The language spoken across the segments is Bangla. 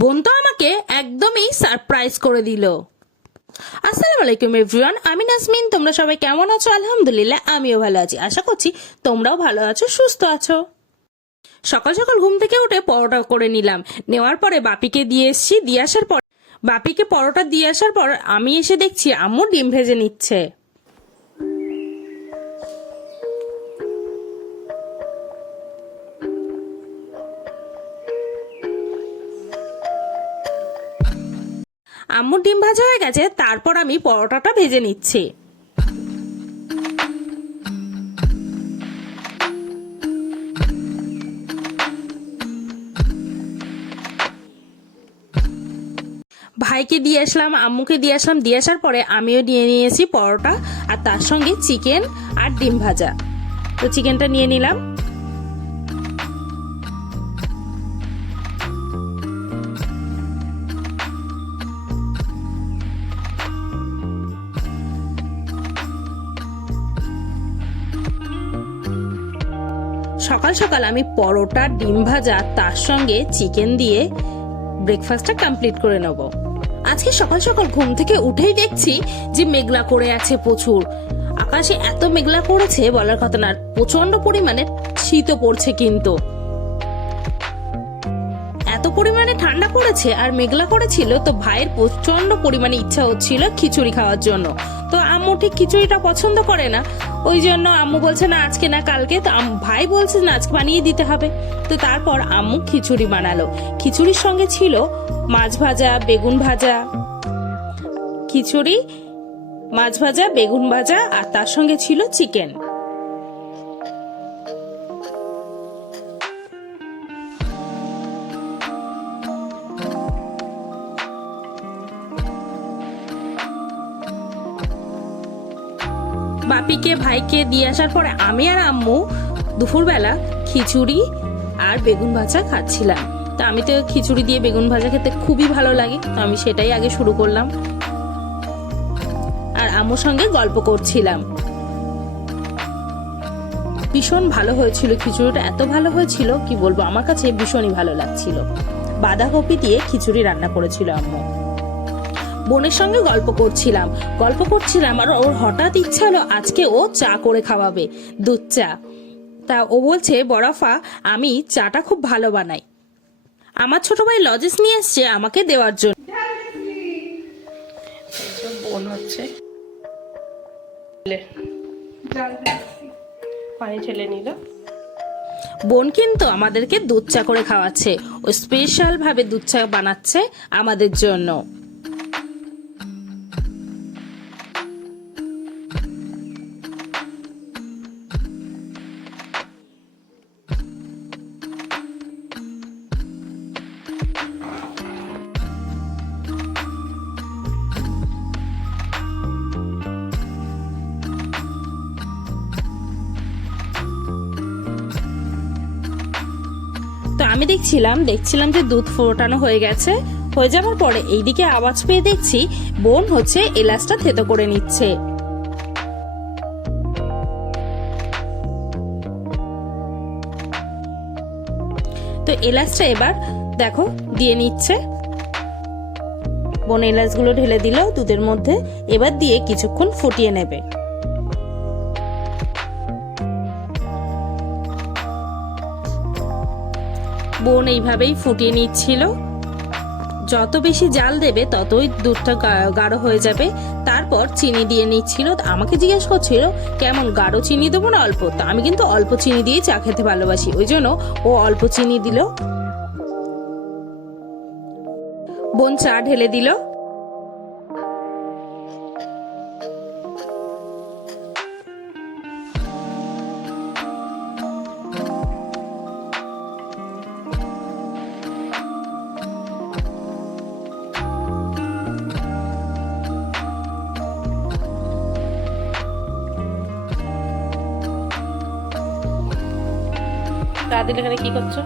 বোন তো আমাকে একদমই সারপ্রাইজ করে দিল। আসসালামু আলাইকুম এভরিওয়ান, আমি নাজমিন। তোমরা সবাই কেমন আছো? আলহামদুলিল্লাহ আমিও ভালো আছি। আশা করছি তোমরাও ভালো আছো, সুস্থ আছো। সকাল সকাল ঘুম থেকে উঠে পরোটা করে নিলাম। নেওয়ার পরে বাপিকে দিয়ে এসেছি। দিয়ে আসার পর বাপিকে পরোটা দিয়ে আসার পর আমি এসে দেখছি আম্মু ডিম ভেজে নিচ্ছে। আম্মুর ডিম ভাজা হয়ে গেছে, তারপর আমি পরোটাটা ভেজে নিচ্ছি। ভাইকে দিয়ে আসলাম, আম্মুকে দিয়ে আসলাম। দিয়ে আসার পরে আমিও নিয়ে নিয়েছি পরোটা, আর তার সঙ্গে চিকেন আর ডিম ভাজা। তো চিকেনটা নিয়ে নিলাম। সকাল সকাল আমি পরোটা, ডিম ভাজা, তার সঙ্গে চিকেন দিয়ে ব্রেকফাস্টটা কমপ্লিট করে নেব। আজকে সকাল সকাল ঘুম থেকে উঠেই দেখছি যে মেঘলা করে আছে প্রচুর। আকাশে এত মেঘলা করেছে বলার কথা না, প্রচন্ড পরিমাণে শীতও পড়ছে, কিন্তু এত পরিমাণে ঠান্ডা পড়েছে আর মেঘলা করেছিল। তো ভাইয়ের প্রচন্ড পরিমাণে ইচ্ছা হচ্ছিল খিচুড়ি খাওয়ার জন্য। তো আম্মু ঠিক খিচুড়িটা পছন্দ করে না, ওই জন্য আম্মু বলছে না আজকে না কালকে। তো ভাই বলছে না আজকে বানিয়ে দিতে হবে। তো তারপর আম্মু খিচুড়ি বানালো। খিচুড়ির সঙ্গে ছিল মাছ ভাজা, বেগুন ভাজা। খিচুড়ি, মাছ ভাজা, বেগুন ভাজা, আর তার সঙ্গে ছিল চিকেন। বাপিকে, ভাইকে দিয়ে আসার পরে আমি আর আম্মু দুপুরবেলা খিচুড়ি আর বেগুন ভাজা খাচ্ছিলাম। তো আমি তো খিচুড়ি দিয়ে বেগুন ভাজা খেতে খুবই ভালো লাগে, তো আমি সেটাই আগে শুরু করলাম। আর আম্মুর সঙ্গে গল্প করছিলাম। ভীষণ ভালো হয়েছিল খিচুড়িটা, এত ভালো হয়েছিল কি বলবো, আমার কাছে ভীষণই ভালো লাগছিল। বাঁধাকপি দিয়ে খিচুড়ি রান্না করেছিল আম্মু। বোনের সঙ্গে গল্প করছিলাম আর ওর হঠাৎ ইচ্ছা হলো আজকে ও চা করে খাওয়াবে, দুধ চা। তা ও বলছে বরফা আমি চাটা খুব ভালো বানাই। আমার ছোট ভাই লজেস নিয়ে এসছে আমাকে দেওয়ার জন্য। বোন হচ্ছে পানি ঢেলে নিল। বোন কিন্তু আমাদেরকে দুধ চা করে খাওয়াচ্ছে। ও স্পেশাল ভাবে দুধ চা বানাচ্ছে আমাদের জন্য। তো আমি দেখছিলাম যে দুধ ফোটানো হয়ে গেছে। হয়ে যাওয়ার পরে এইদিকে আওয়াজ পেয়ে দেখছি বোন হচ্ছে এলাচটা থেতো করে নিচ্ছে। তো এলাচটা এবার দেখো দিয়ে নিচ্ছে। বোন এলাচগুলো ঢেলে দিল দুধের মধ্যে, এবার দিয়ে কিছুক্ষণ ফুটিয়ে নেবে। বোন এইভাবেই ফুটিয়ে নিচ্ছিল। যত বেশি জাল দেবে ততই দুধটা গাঢ় হয়ে যাবে। তারপর চিনি দিয়ে নিচ্ছিল। আমাকে জিজ্ঞেস করছিল কেমন গাঢ় চিনি দেবো না অল্প। তা আমি কিন্তু অল্প চিনি দিয়ে চা খেতে ভালোবাসি, ওই জন্য ও অল্প চিনি দিল। বোন চা ঢেলে দিল। দাদির এখানে কি করছো?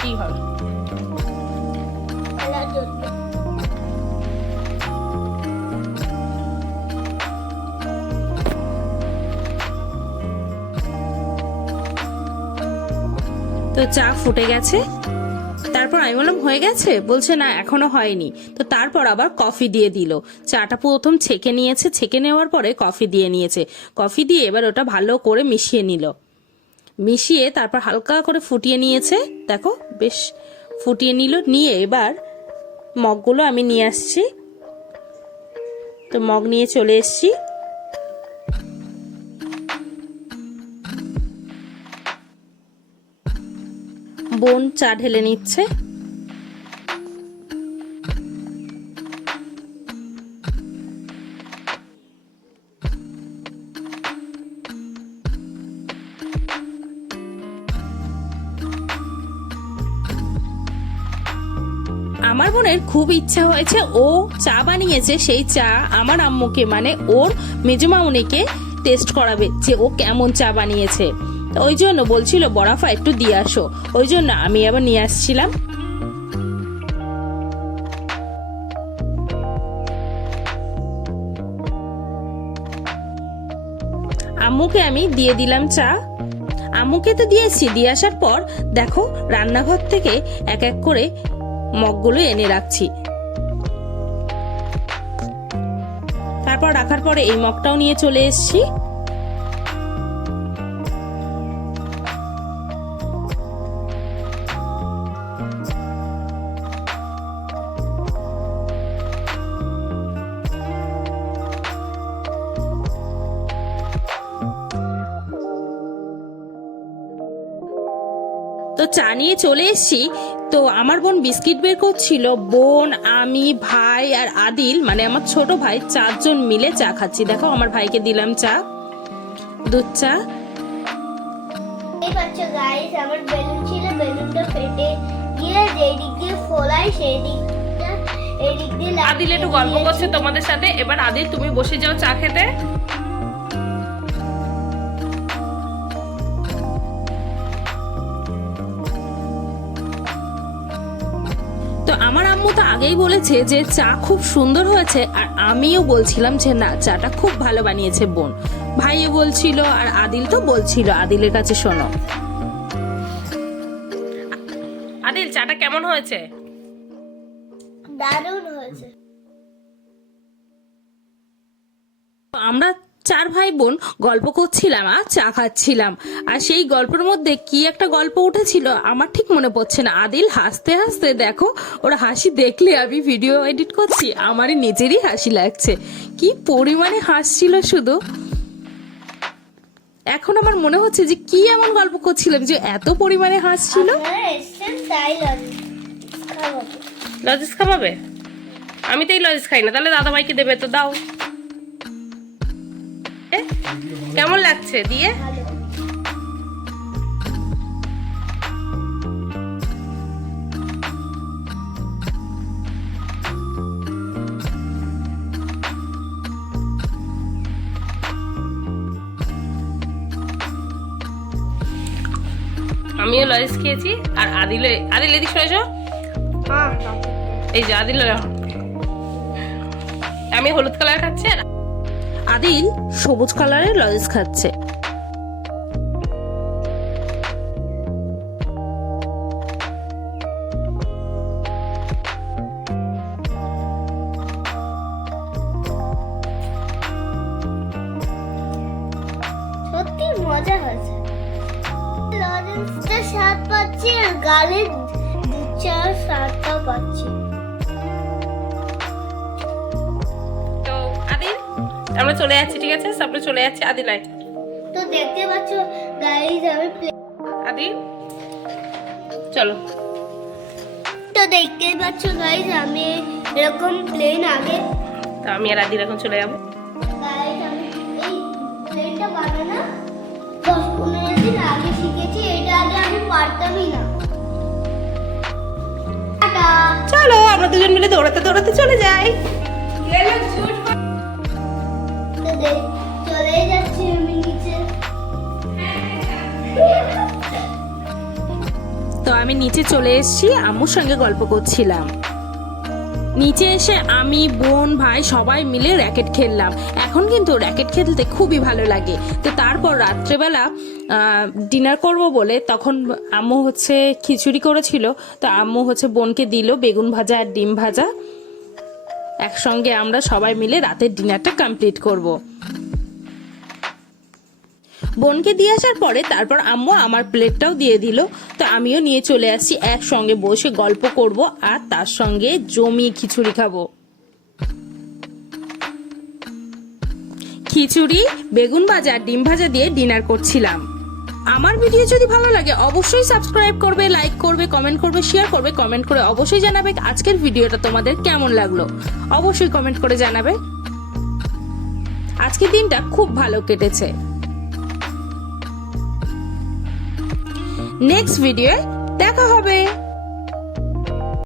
কি হয়? তো তো চা ফুটে গেছে। তারপর আমি বললাম হয়ে গেছে, বলছে না এখনো হয়নি। তো তারপর আবার কফি দিয়ে দিল। চাটা প্রথম ছেঁকে নিয়েছে, ছেঁকে নেওয়ার পরে কফি দিয়ে নিয়েছে। কফি দিয়ে এবার ওটা ভালো করে মিশিয়ে নিল। মিশিয়ে তারপর হালকা করে ফুটিয়ে নিয়েছে। দেখো বেশ ফুটিয়ে নিল। নিয়ে এবার মগগুলো আমি নিয়ে আসছি। তো মগ নিয়ে চলে এসছি। বোন চা ঢেলে নিচ্ছে। আমার বোনের খুব ইচ্ছা হয়েছে, ও চা বানিয়েছে, সেই চা আমার আম্মুকে মানে ওর মেজমাউনিকে টেস্ট করাবে যে ও কেমন চা বানিয়েছে। ওই জন্য বলছিল বরফা একটু দিয়ে আসো, ওই জন্য আমি আবার নিয়ে আসছিলাম। আম্মুকে আমি দিয়ে দিলাম চা। আম্মুকে তো দিয়েছি, দিয়ে আসার পর দেখো রান্নাঘর থেকে এক এক করে মগগুলো এনে রাখছি। তারপর রাখার পরে এই মগটাও নিয়ে চলে এসেছি। তো চা নিয়ে চলে এসেছি। তো আমার বোন বিস্কিট বের করছিল। বোন, আমি, ভাই আর আদিল মানে আমার ছোট ভাই, 4 জন মিলে চা খাচ্ছি। দেখো আমার ভাইকে দিলাম চা, দুধ চা। এই বাচ্চা গাইস, আমার বেলুন ছিল, বেলুনটা ফেটে গিয়ে যেই দিক দিয়ে ফোলাই সেই দিকটা এই দিক দিয়ে আদিল একটু গল্প করছে তোমাদের সাথে। এবার আদিল তুমি বসে যাও চা খেতে। তো আমার আম্মু তো আগেই বলেছে যে চা খুব সুন্দর হয়েছে, আর আমিও বলছিলাম যে না চাটা খুব ভালো বানিয়েছে বোন। ভাইও বলছিল আর আদিল তো বলছিল। আদিলের কাছে শোনো, আদিল চাটা কেমন হয়েছে? দারুণ হয়েছে। আমরা 4 ভাই বোন গল্প করছিলাম আর চা খাচ্ছিলাম। আর সেই গল্পের মধ্যে কি একটা গল্প উঠেছিল আমার ঠিক মনে পড়ছে না। আদিল হাসতে হাসতে, দেখো ওর হাসি দেখলে আমি ভিডিও এডিট করছি, আমারই নিজেরই হাসি লাগছে। কি পরিমাণে হাসছিল শুধু। এখন আমার মনে হচ্ছে যে কি এমন গল্প করছিলাম যে এত পরিমাণে হাসছিল। আপনারা এসেছেন তাই খাবো। লজিস খাওয়াবে? আমি তো এই লজিস খাই না, তাহলে দাদা ভাইকে দেবে তো দাও। কেমন লাগছে দিয়ে? ভালো। আমিও লজিস খেয়েছি। আর আদিল এদিক সরে যাও। এই যে আদিল, আমি হলুদ কালার খাচ্ছি আর আদিল সবুজ কালারের লজেস খাচ্ছে। সত্যি মজা হয়েছে। লজেন্সটা স্বাদ পাচ্ছি আর গালের দুধ চার স্বাদটাও পাচ্ছি। তো আদিল আমরা চলে যাচ্ছি, ঠিক আছে? সামনে চলে যাচ্ছি। আদিল আয়। তো দেখতে পাচ্ছ গাইস, আমি আদিল চলো। তো দেখতে পাচ্ছ গাইস, আমি এরকম প্লেন আগে তো আমি আর আদিল এখন চলে যাবো। গাইস আমি এই প্লেনটা বানানো 10-15 দিন আগে শিখেছি। এটা আগে আমি পারতামই না। টাটা। চলো আমরা দুজন মিলে দৌড়াতে দৌড়াতে চলে যাই। তো চলে যাচ্ছি আমি নিচে। তো আমি নিচে চলে এসেছি, আম্মুর সঙ্গে গল্প করছিলাম। নিচে এসে আমি, বোন, ভাই সবাই মিলে র্যাকেট খেললাম। এখন কিন্তু র্যাকেট খেলতে খুবই ভালো লাগে। তো তারপর রাত্রেবেলা ডিনার করব বলে, তখন আম্মু হচ্ছে খিচুড়ি করেছিল, তো আম্মু হচ্ছে বোনকে দিল বেগুন ভাজা আর ডিম ভাজা। একসঙ্গে আমরা সবাই মিলে রাতের ডিনারটা কমপ্লিট করব। বোনকে দিয়ে আসার পরে তারপর আম্মু আমার প্লেটটাও দিয়ে দিল, তো আমিও নিয়ে চলে আসছি, একসঙ্গে বসে গল্প করব আর তার সঙ্গে জমিয়ে খিচুড়ি খাবো। খিচুড়ি, বেগুন ভাজা, ডিম ভাজা দিয়ে ডিনার করছিলাম। আমার ভিডিও যদি ভালো লাগে অবশ্যই সাবস্ক্রাইব করবে, লাইক করবে, কমেন্ট করবে, শেয়ার করবে। কমেন্ট করে অবশ্যই জানাবে আজকের ভিডিওটা তোমাদের কেমন লাগলো, অবশ্যই কমেন্ট করে জানাবে। আজকের দিনটা খুব ভালো কেটেছে। নেক্সট ভিডিওয়ে দেখা হবে।